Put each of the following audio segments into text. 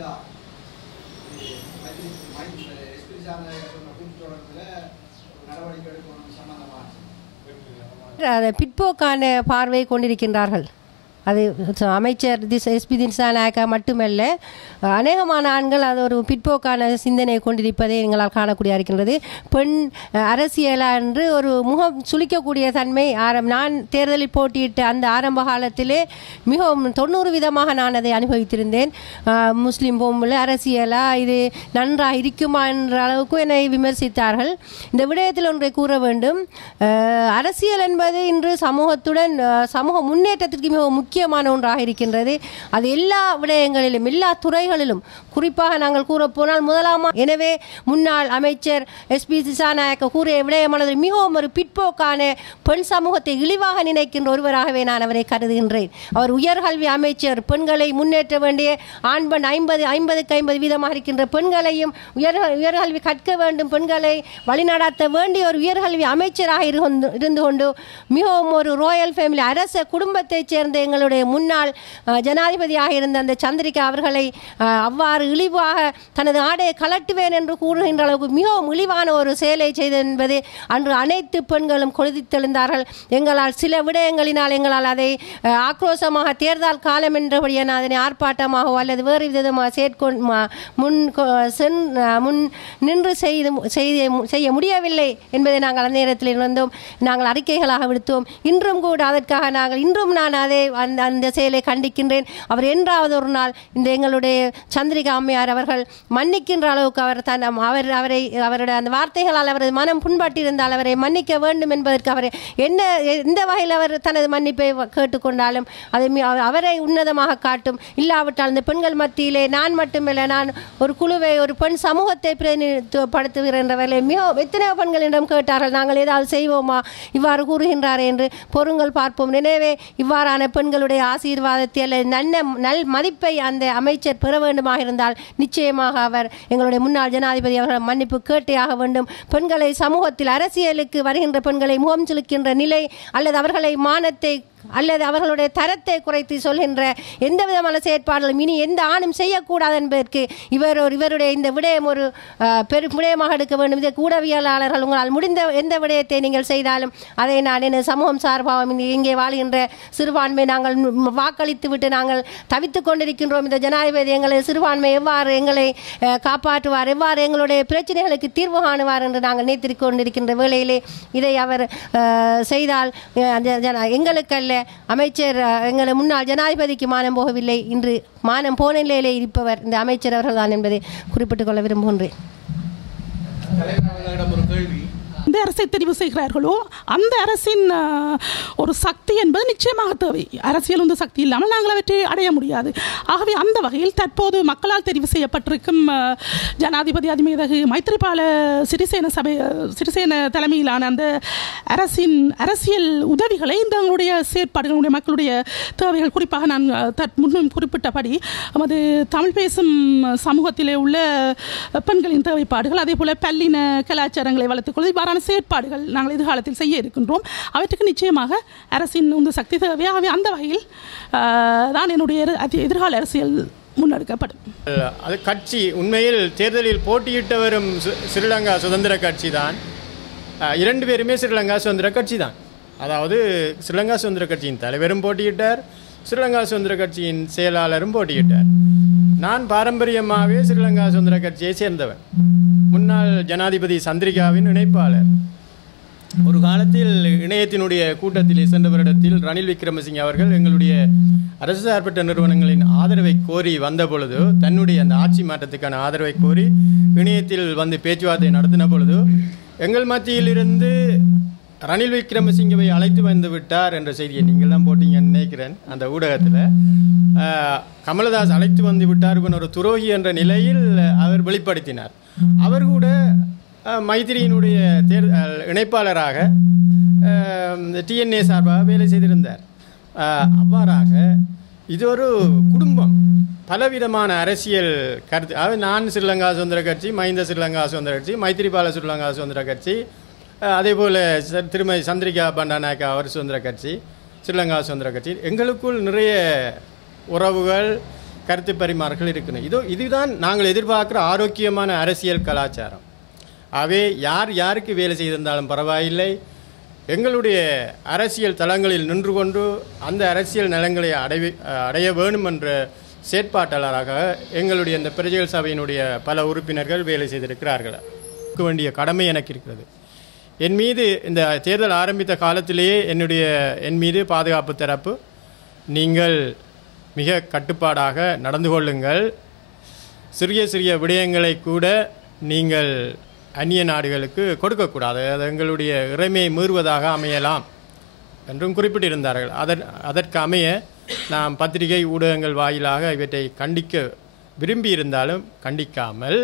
செய்வதா நடவடிக்கை எடுக்கணும் சம்பந்தமாக அதை பிற்போக்கான பார்வை கொண்டிருக்கின்றார்கள். அது அமைச்சர் திஸ் எஸ்பி திசாநாயக்கா மட்டுமல்ல அநேகமான ஆண்கள் அது ஒரு பிற்போக்கான சிந்தனையை கொண்டிருப்பதை எங்களால் காணக்கூடிய இருக்கின்றது. பெண் அரசியலா என்று ஒரு முகம் சுளிக்கக்கூடிய தன்மை ஆரம் நான் தேர்தலில் போட்டியிட்ட அந்த ஆரம்ப காலத்திலே மிகவும் தொண்ணூறு விதமாக நான் அதை அனுபவித்திருந்தேன். முஸ்லீம் பொம்பளை அரசியலா இது நன்றாக இருக்குமா என்ற அளவுக்கு என்னை விமர்சித்தார்கள். இந்த விடயத்தில் ஒன்றை கூற வேண்டும். அரசியல் என்பது இன்று சமூகத்துடன் சமூக முன்னேற்றத்திற்கு மிக முக்கிய முக்கியமான ஒன்றாக இருக்கின்றது. அது எல்லா விடயங்களிலும் எல்லா துறைகளிலும். குறிப்பாக நாங்கள் கூறப்போனால் முதலாமா எனவே முன்னாள் அமைச்சர் எஸ் பி திசாநாயக்க கூறிய விடயமானது மிகவும் ஒரு பிற்போக்கான பெண் சமூகத்தை இழிவாக நினைக்கின்ற ஒருவராகவே நான் அவரை கருதுகின்றேன். அவர் உயர்கல்வி அமைச்சர் பெண்களை முன்னேற்ற வேண்டிய ஆண் பெண் ஐம்பது ஐம்பதுக்கு ஐம்பது வீதமாக இருக்கின்ற பெண்களையும் உயர் உயர்கல்வி கற்க வேண்டும் பெண்களை வழிநடத்த வேண்டிய ஒரு உயர்கல்வி அமைச்சராக இருந்து கொண்டு மிகவும் ஒரு ரோயல் ஃபேமிலி அரச குடும்பத்தைச் சேர்ந்த எங்கள் எங்களுடைய முன்னாள் ஜனாதிபதியாக இருந்த அந்த சந்திரிகா அவர்களை அவ்வாறு இழிவாக தனது ஆடையை கலட்டுவேன் என்று கூறுகின்ற அளவுக்கு மிகவும் இழிவான ஒரு செயலை செய்தது என்பது அன்று அனைத்து பெண்களும் கொதித்தெழுந்தார்கள் எங்களால் சில விடயங்களினால் எங்களால் அதை ஆக்ரோஷமாக தேர்தல் காலம் என்றபடியான அதனை ஆர்ப்பாட்டமாகவோ அல்லது வேறு விதமாக செயற்கொண் முன் சென் முன் நின்று செய்து செய்ய முடியவில்லை என்பதை நாங்கள் அந்த நேரத்தில் இருந்தோம் நாங்கள் அறிக்கைகளாக விடுத்தோம். இன்றும் கூட அதற்காக நாங்கள் இன்றும் நான் அதை அந்த அந்த செயலை கண்டிக்கின்றேன். அவர் என்றாவது ஒரு நாள் இந்த எங்களுடைய சந்திரிகா அம்மையார் அவர்கள் மன்னிக்கின்ற அளவுக்கு அவர் தன் அவர் அவரை அவருடைய அந்த வார்த்தைகளால் அவரது மனம் புண்பட்டிருந்தால் அவரை மன்னிக்க வேண்டும் என்பதற்கு அவரை என்ன எந்த வகையில் அவர் தனது மன்னிப்பை கேட்டுக்கொண்டாலும் அதை அவரை உன்னதமாக காட்டும். இல்லாவிட்டால் இந்த பெண்கள் மத்தியிலே நான் மட்டுமில்லை நான் ஒரு குழுவை ஒரு பெண் சமூகத்தை பிரதிநிதித்துவப்படுத்துகின்றவர்களை மிக எத்தனையோ பெண்களிடம் கேட்டார்கள் நாங்கள் ஏதாவது செய்வோமா? இவ்வாறு கூறுகின்றாரே என்று பொருங்கள் பார்ப்போம். நினைவே இவ்வாறான பெண்கள் பெண்களுடைய ஆசீர்வாதத்தை அல்லது நல்ல நல் மதிப்பை அந்த அமைச்சர் பெற வேண்டுமாக இருந்தால் நிச்சயமாக அவர் எங்களுடைய முன்னாள் ஜனாதிபதி அவர்கள் மன்னிப்பு கேட்டே ஆக வேண்டும். பெண்களை சமூகத்தில் அரசியலுக்கு வருகின்ற பெண்களை முகம் செலுக்கின்ற நிலை அல்லது அவர்களை மானத்தை அல்லது அவர்களுடைய தரத்தை குறைத்து சொல்கின்ற எந்த விதமான செயற்பாடுகளும் இனி எந்த ஆணும் செய்யக்கூடாது என்பதற்கு இவர் ஒரு இவருடைய இந்த விடயம் ஒரு பெரும் பெரு விடயமாக எடுக்க வேண்டும். இதற்கு ஊடகவியலாளர்கள் உங்களால் முடிந்த எந்த விடயத்தை நீங்கள் செய்தாலும் அதை நான் எனது சமூகம் சார்பாகவும் இங்கே- இங்கே வாழ்கின்ற சிறுபான்மை நாங்கள் வாக்களித்து விட்டு நாங்கள் தவித்துக் கொண்டிருக்கின்றோம். இந்த ஜனாதிபதி எங்களை சிறுபான்மை எவ்வாறு எங்களை காப்பாற்றுவார் எவ்வாறு எங்களுடைய பிரச்சனைகளுக்கு தீர்வு காணுவார் என்று நாங்கள் நினைத்திருக்கொண்டிருக்கின்ற வேளையிலே இதை அவர் செய்தால் எங்களுக்கு அந்த ஜன அமைச்சர் எங்களை முன்னாள் ஜனாதிபதிக்கு மானம் போகவில்லை. இன்று மானம் போன நிலையிலே இருப்பவர் இந்த அமைச்சர் அவர்கள்தான் என்பதை குறிப்பிட்டுக் கொள்ள விரும்புகின்றேன். எந்த அரசை தெரிவு செய்கிறார்களோ அந்த அரசின் ஒரு சக்தி என்பது நிச்சயமாக தேவை. அரசியல் உந்து சக்தி இல்லாமல் நாங்கள் அவற்றை அடைய முடியாது. ஆகவே அந்த வகையில் தற்போது மக்களால் தெரிவு செய்யப்பட்டிருக்கும் ஜனாதிபதி அதிமேதகு மைத்திரிபால சிறிசேன சபை சிறிசேன தலைமையிலான அந்த அரசின் அரசியல் உதவிகளை இந்த எங்களுடைய செயற்பாடுகளுடைய மக்களுடைய தேவைகள் குறிப்பாக நான் தற் முன்னும் குறிப்பிட்டபடி நமது தமிழ் பேசும் சமூகத்திலே உள்ள பெண்களின் தேவைப்பாடுகள் அதே போல பல்லின கலாச்சாரங்களை வளர்த்துக் கொள்வது செயற்பாடுகள் நாங்கள் எதிர்காலத்தில் செய்ய இருக்கின்றோம். அவற்றுக்கு நிச்சயமாக அரசின் உந்து சக்தி தேவையாகவே அந்த வகையில் தான் என்னுடைய எதிர்கால அரசியல் முன்னெடுக்கப்படும். அது கட்சி உண்மையில் தேர்தலில் போட்டியிட்டு வரும் சு- ஸ்ரீலங்கா சுதந்திர கட்சி தான் இரண்டு பேருமே ஸ்ரீலங்கா சுதந்திர கட்சி தான் அதாவது ஸ்ரீலங்கா சுதந்திர கட்சியின் தலைவரும் போட்டியிட்டார். ஸ்ரீலங்கா சுதந்திர கட்சியின் செயலாளரும் போட்டியிட்டார். நான் பாரம்பரியமாகவே ஸ்ரீலங்கா சுதந்திர கட்சியை சேர்ந்தவன். முன்னாள் ஜனாதிபதி சந்திரிகாவின் இணைப்பாளர். ஒரு காலத்தில் இணையத்தினுடைய கூட்டத்தில் சென்றவரிடத்தில் ரணில் விக்ரமசிங்க அவர்கள் எங்களுடைய அரசு சார்பற்ற நிறுவனங்களின் ஆதரவை கோரி வந்த பொழுது தன்னுடைய அந்த ஆட்சி மாற்றத்துக்கான ஆதரவை கோரி இணையத்தில் வந்து பேச்சுவார்த்தை நடத்தின பொழுது எங்கள் மத்தியிலிருந்து ரணில் விக்ரமசிங்கவை அழைத்து வந்து விட்டார் என்ற செய்தியை நீங்கள் தான் போட்டீங்கன்னு நினைக்கிறேன் அந்த ஊடகத்தில். கமலதாஸ் அழைத்து வந்து விட்டார் இவன் ஒரு துரோகி என்ற நிலையில் அவர் வெளிப்படுத்தினார். அவர் கூட மைத்திரியினுடைய தேர் இணைப்பாளராக டிஎன்ஏ சார்பாக வேலை செய்திருந்தார். அவ்வாறாக இது ஒரு குடும்பம் பலவிதமான அரசியல் கருத்து அதாவது நான் ஸ்ரீலங்கா சுதந்திர கட்சி மஹிந்த ஸ்ரீலங்கா சுதந்திர கட்சி மைத்திரிபால ஸ்ரீலங்கா சுதந்திர கட்சி அதே போல் ச- திருமதி சந்திரிகா பண்டாநாயக்கா அவர் சுதந்திர கட்சி ஸ்ரீலங்கா சுதந்திர கட்சி எங்களுக்குள் நிறைய உறவுகள் கருத்து பரிமாறுகள் இருக்கணும். இதோ இதுதான் நாங்கள் எதிர்பார்க்குற ஆரோக்கியமான அரசியல் கலாச்சாரம். அவை யார் யாருக்கு வேலை செய்திருந்தாலும் பரவாயில்லை. எங்களுடைய அரசியல் தளங்களில் நின்று கொண்டு அந்த அரசியல் நலங்களை அடைவி அடைய வேணும் என்ற செயற்பாட்டாளராக எங்களுடைய இந்த பிரஜைகள் சபையினுடைய பல உறுப்பினர்கள் வேலை செய்திருக்கிறார்கள். வேண்டிய கடமை எனக்கு இருக்கிறது. என் மீது இந்த தேர்தல் ஆரம்பித்த காலத்திலேயே என்னுடைய என் மீது பாதுகாப்பு தரப்பு நீங்கள் மிக கட்டுப்பாடாக நடந்து கொள்ளுங்கள். சிறிய சிறிய விடயங்களை கூட நீங்கள் அந்நிய நாடுகளுக்கு கொடுக்கக்கூடாது. அது எங்களுடைய இறைமையை மீறுவதாக அமையலாம் என்றும் குறிப்பிட்டிருந்தார்கள். அதற் அதற்கு அமைய நாம் பத்திரிகை ஊடகங்கள் வாயிலாக இவற்றை கண்டிக்க விரும்பியிருந்தாலும் கண்டிக்காமல்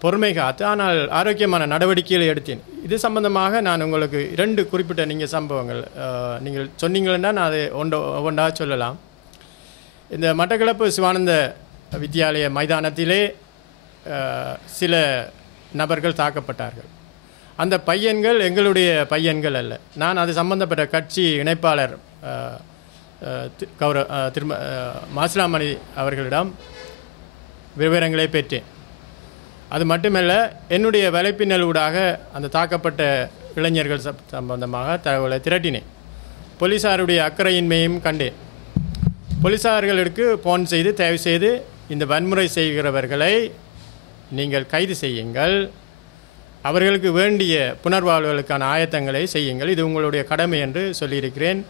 பொறுமை காத்து ஆனால் ஆரோக்கியமான நடவடிக்கைகளை எடுத்தேன். இது சம்பந்தமாக நான் உங்களுக்கு இரண்டு குறிப்பிட்ட நீங்கள் சம்பவங்கள் நீங்கள் சொன்னீங்கன்னா நான் அதை ஒன்று ஒவ்வொன்றாக சொல்லலாம். இந்த மட்டக்களப்பு சிவானந்த வித்யாலய மைதானத்திலே சில நபர்கள் தாக்கப்பட்டார்கள். அந்த பையன்கள் எங்களுடைய பையன்கள் அல்ல. நான் அது சம்பந்தப்பட்ட கட்சி இணைப்பாளர் தி- கௌர திரும மாசிலாமணி அவர்களிடம் விவரங்களை பெற்றேன். அது மட்டுமல்ல என்னுடைய வலைப்பின்னல் ஊடாக அந்த தாக்கப்பட்ட இளைஞர்கள் சப்- சம்பந்தமாக தகவலை திரட்டினேன். போலீசாருடைய அக்கறையின்மையும் கண்டேன். போலீசார்களுக்கு ஃபோன் செய்து தயவு செய்து இந்த வன்முறை செய்கிறவர்களை நீங்கள் கைது செய்யுங்கள். அவர்களுக்கு வேண்டிய புனர்வாழ்வுகளுக்கான ஆயத்தங்களை செய்யுங்கள். இது உங்களுடைய கடமை என்று சொல்லியிருக்கிறேன்.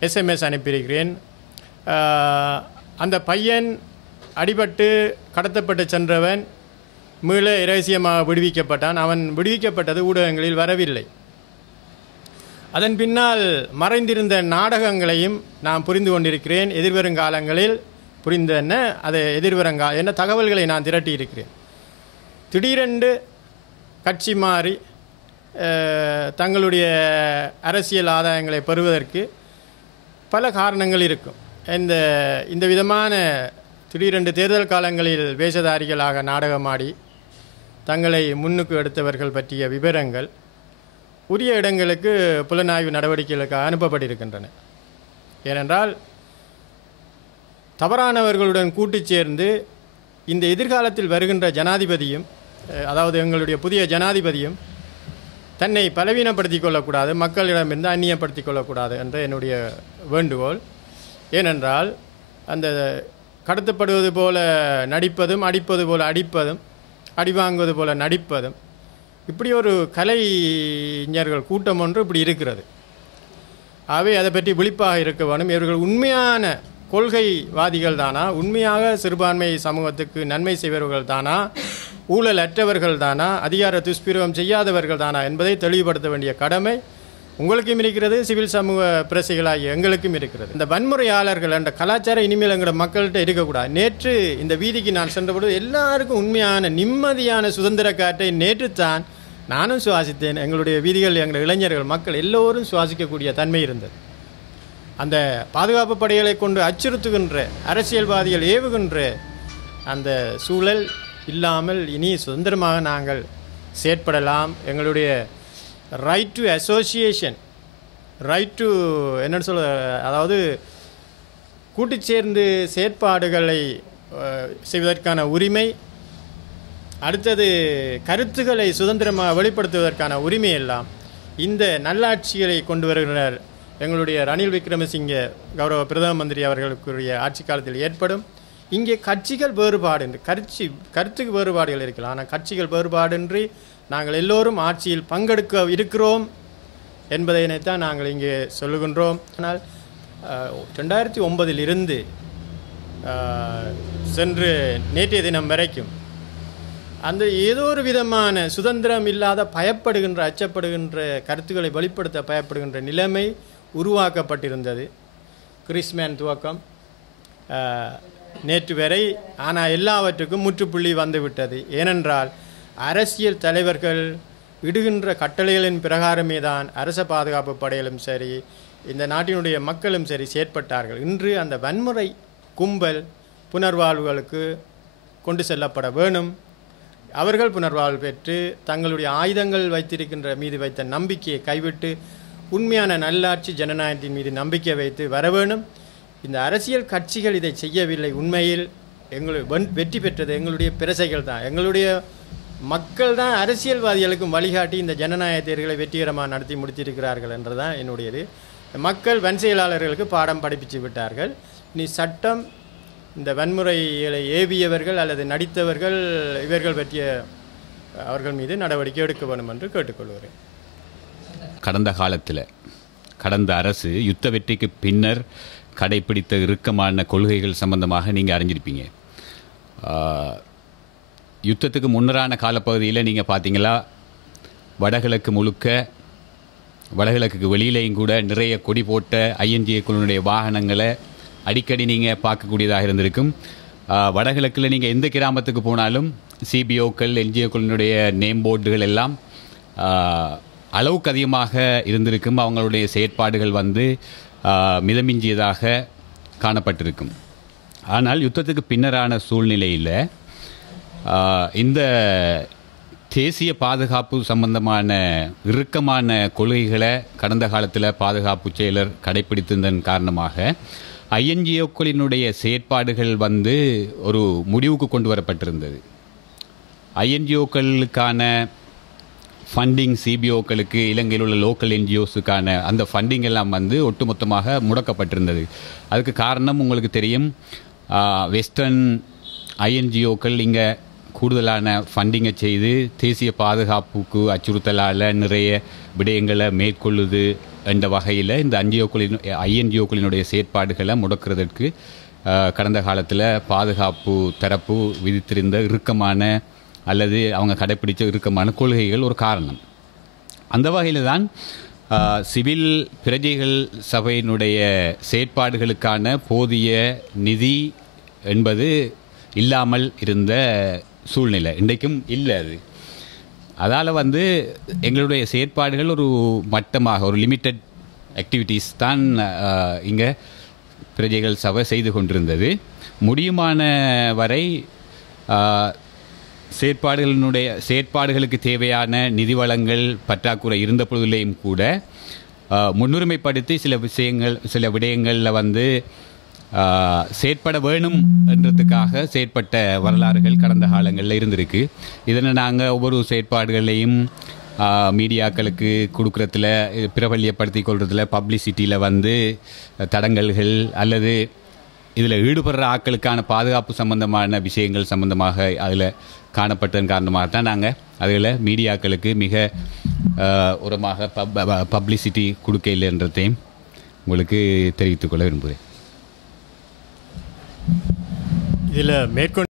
எஸ்எம்எஸ் அனுப்பியிருக்கிறேன். அந்த பையன் அடிபட்டு கடத்தப்பட்டு சென்றவன் மீள இரகசியமாக விடுவிக்கப்பட்டான். அவன் விடுவிக்கப்பட்டது ஊடகங்களில் வரவில்லை. அதன் பின்னால் மறைந்திருந்த நாடகங்களையும் நான் புரிந்து கொண்டிருக்கிறேன். எதிர்வரும் காலங்களில் புரிந்த என்ன அதை எதிர்வரங்கா என்ன தகவல்களை நான் திரட்டியிருக்கிறேன் திடீரென்று கட்சி மாறி தங்களுடைய அரசியல் ஆதாயங்களை பெறுவதற்கு பல காரணங்கள் இருக்கும். இந்த இந்த விதமான திடீரென்று தேர்தல் காலங்களில் வேஷதாரிகளாக நாடகமாடி தங்களை முன்னுக்கு எடுத்தவர்கள் பற்றிய விவரங்கள் உரிய இடங்களுக்கு புலனாய்வு நடவடிக்கைகளுக்கு அனுப்பப்பட்டிருக்கின்றன. ஏனென்றால் தவறானவர்களுடன் கூட்டு சேர்ந்து இந்த எதிர்காலத்தில் வருகின்ற ஜனாதிபதியும் அதாவது எங்களுடைய புதிய ஜனாதிபதியும் தன்னை பலவீனப்படுத்திக் கொள்ளக்கூடாது மக்களிடமிருந்து அந்நியப்படுத்திக் கொள்ளக்கூடாது என்ற என்னுடைய வேண்டுகோள். ஏனென்றால் அந்த கடத்தப்படுவது போல நடிப்பதும் அடிப்பது போல அடிப்பதும் அடி வாங்குவது நடிப்பதும். இப்படி ஒரு கலைஞர்கள் கூட்டம் ஒன்று இப்படி இருக்கிறது. ஆகவே அதை பற்றி விழிப்பாக இருக்க வேணும் இவர்கள் உண்மையான கொள்கைவாதிகள் தானா? உண்மையாக சிறுபான்மை சமூகத்துக்கு நன்மை செய்பவர்கள் தானா? ஊழல் அற்றவர்கள் தானா? அதிகார துஷ்பிரயோகம் செய்யாதவர்கள் தானா? என்பதை தெளிவுபடுத்த வேண்டிய கடமை உங்களுக்கும் இருக்கிறது சிவில் சமூக பிரசிகளாகிய எங்களுக்கும் இருக்கிறது. இந்த வன்முறையாளர்கள் அந்த கலாச்சாரம் இனிமேல் எங்களோட மக்கள்கிட்ட இருக்கக்கூடாது. நேற்று இந்த வீதிக்கு நான் சென்றபொழுது எல்லாருக்கும் உண்மையான நிம்மதியான சுதந்திர காற்றை நேற்று தான் நானும் சுவாசித்தேன். எங்களுடைய வீதிகள் எங்கள் இளைஞர்கள் மக்கள் எல்லோரும் சுவாசிக்கக்கூடிய தன்மை இருந்தது. அந்த பாதுகாப்பு படைகளை கொண்டு அச்சுறுத்துகின்ற அரசியல்வாதிகள் ஏவுகின்ற அந்த சூழல் இல்லாமல் இனி சுதந்திரமாக நாங்கள் செயற்படலாம். எங்களுடைய right to association right to என்னென்னு சொல்ல அதாவது கூட்டு சேர்ந்து செயற்பாடுகளை செய்வதற்கான உரிமை அடுத்தது கருத்துக்களை சுதந்திரமாக வெளிப்படுத்துவதற்கான உரிமை எல்லாம் இந்த நல்லாட்சிகளை கொண்டு வருகிறார் எங்களுடைய ரணில் விக்ரமசிங்க கௌரவ பிரதம மந்திரி அவர்களுக்குரிய ஆட்சி காலத்தில் ஏற்படும். இங்கே கட்சிகள் வேறுபாடு என்று கட்சி கருத்துக்கு வேறுபாடுகள் இருக்கலாம் ஆனால் கட்சிகள் வேறுபாடின்றி நாங்கள் எல்லோரும் ஆட்சியில் பங்கெடுக்க இருக்கிறோம் என்பதனைத்தான் நாங்கள் இங்கே சொல்லுகின்றோம். ஆனால் ரெண்டாயிரத்தி ஒன்பதில் இருந்து சென்று நேற்றைய தினம் வரைக்கும் அந்த ஏதோ ஒரு விதமான சுதந்திரம் இல்லாத பயப்படுகின்ற அச்சப்படுகின்ற கருத்துக்களை வெளிப்படுத்த பயப்படுகின்ற நிலைமை உருவாக்கப்பட்டிருந்தது. கிறிஸ்மேன் துவக்கம் நேற்று வரை ஆனால் எல்லாவற்றுக்கும் முற்றுப்புள்ளி வந்துவிட்டது. ஏனென்றால் அரசியல் தலைவர்கள் இடுகின்ற கட்டளைகளின் பிரகாரமே தான் அரச பாதுகாப்பு படைகளும் சரி இந்த நாட்டினுடைய மக்களும் சரி செயற்பட்டார்கள். இன்று அந்த வன்முறை கும்பல் புனர்வாழ்வுகளுக்கு கொண்டு செல்லப்பட வேணும். அவர்கள் புனர்வாழ்வு பெற்று தங்களுடைய ஆயுதங்கள் வைத்திருக்கின்ற மீது வைத்த நம்பிக்கையை கைவிட்டு உண்மையான நல்லாட்சி ஜனநாயகத்தின் மீது நம்பிக்கை வைத்து வர வேணும். இந்த அரசியல் கட்சிகள் இதை செய்யவில்லை. உண்மையில் எங்களுடைய வெற்றி பெற்றது எங்களுடைய பிரசைகள் தான். எங்களுடைய மக்கள் தான் அரசியல்வாதிகளுக்கும் வழிகாட்டி இந்த ஜனநாயக தேர்தலை வெற்றிகரமாக நடத்தி முடித்திருக்கிறார்கள் என்றுதான் என்னுடையது. மக்கள் வன் செயலாளர்களுக்கு பாடம் படிப்பிச்சு விட்டார்கள். இனி சட்டம் இந்த வன்முறைகளை ஏவியவர்கள் அல்லது நடித்தவர்கள் இவர்கள் பற்றிய அவர்கள் மீது நடவடிக்கை எடுக்க வேண்டும் என்று கேட்டுக்கொள்கிறேன். கடந்த காலத்தில் கடந்த அரசு யுத்த வெற்றிக்கு பின்னர் கடைபிடித்த இறுக்கமான கொள்கைகள் சம்பந்தமாக நீங்கள் அறிஞ்சிருப்பீங்க. யுத்தத்துக்கு முன்னரான காலப்பகுதியில் நீங்கள் பார்த்தீங்களா வடகிழக்கு முழுக்க வடகிழக்குக்கு வெளியிலேயும் கூட நிறைய கொடி போட்ட ஐஎன்ஜிஏ குழுனுடைய வாகனங்களை அடிக்கடி நீங்கள் பார்க்கக்கூடியதாக இருந்திருக்கும். வடகிழக்கில் நீங்கள் எந்த கிராமத்துக்கு போனாலும் சிபிஓக்கள் என்ஜிஓக்களினுடைய நேம் போர்டுகள் எல்லாம் அளவுக்கு அதிகமாக இருந்திருக்கும். அவங்களுடைய செயற்பாடுகள் வந்து மிதமிஞ்சியதாக காணப்பட்டிருக்கும். ஆனால் யுத்தத்துக்கு பின்னரான சூழ்நிலையில் இந்த தேசிய பாதுகாப்பு சம்பந்தமான இறுக்கமான கொள்கைகளை கடந்த காலத்தில் பாதுகாப்பு செயலர் கடைபிடித்ததன் காரணமாக ஐஎன்ஜிஓக்களினுடைய செயற்பாடுகள் வந்து ஒரு முடிவுக்கு கொண்டு வரப்பட்டிருந்தது. ஐஎன்ஜிஓக்களுக்கான ஃபண்டிங் சிபிஓக்களுக்கு இலங்கையில் உள்ள லோக்கல் என்ஜிஓஸுக்கான அந்த ஃபண்டிங் எல்லாம் வந்து ஒட்டுமொத்தமாக முடக்கப்பட்டிருந்தது. அதுக்கு காரணம் உங்களுக்கு தெரியும் வெஸ்டர்ன் ஐஎன்ஜிஓக்கள் இங்கே கூடுதலான ஃபண்டிங்கை செய்து தேசிய பாதுகாப்புக்கு அச்சுறுத்தலால் நிறைய விடயங்களை மேற்கொள்ளுது என்ற வகையில் இந்த அன்ஜிஓக்களின் ஐஎன்ஜிஓக்களினுடைய செயற்பாடுகளை முடக்கிறதற்கு கடந்த காலத்தில் பாதுகாப்பு தரப்பு விதித்திருந்த இறுக்கமான அல்லது அவங்க கடைப்பிடிச்ச இறுக்கமான கொள்கைகள் ஒரு காரணம். அந்த வகையில் தான் சிவில் பிரஜைகள் சபையினுடைய செயற்பாடுகளுக்கான போதிய நிதி என்பது இல்லாமல் இருந்த சூழ்நிலை. இன்றைக்கும் இல்லை அது. அதால் வந்து எங்களுடைய செயற்பாடுகள் ஒரு மட்டமாக ஒரு லிமிட்டட் ஆக்டிவிட்டீஸ் தான் இங்கே பிரஜைகள் சபை செய்து கொண்டிருந்தது. முடியுமான வரை செயற்பாடுகளினுடைய செயற்பாடுகளுக்கு தேவையான நிதி வளங்கள் பற்றாக்குறை இருந்த பொழுதிலேயும் கூட முன்னுரிமைப்படுத்தி சில விஷயங்கள் சில விடயங்களில் வந்து செயற்பட வேணும் என்றதுக்காக செயற்பட்ட வரலாறுகள் கடந்த காலங்களில் இருந்திருக்கு. இதனை நாங்கள் ஒவ்வொரு செயற்பாடுகளையும் மீடியாக்களுக்கு கொடுக்குறதுல பிரபல்யப்படுத்தி கொள்றதுல பப்ளிசிட்டியில் வந்து தடங்கல்கள் அல்லது இதில் ஈடுபடுற ஆக்களுக்கான பாதுகாப்பு சம்பந்தமான விஷயங்கள் சம்பந்தமாக அதில் காணப்பட்டதன் காரணமாக தான் நாங்கள் அதில் மீடியாக்களுக்கு மிக உரமாக பப் பப்ளிசிட்டி கொடுக்கலைன்றதையும் உங்களுக்கு தெரிவித்துக்கொள்ள விரும்புகிறேன். இதில் மேற்கொண்டு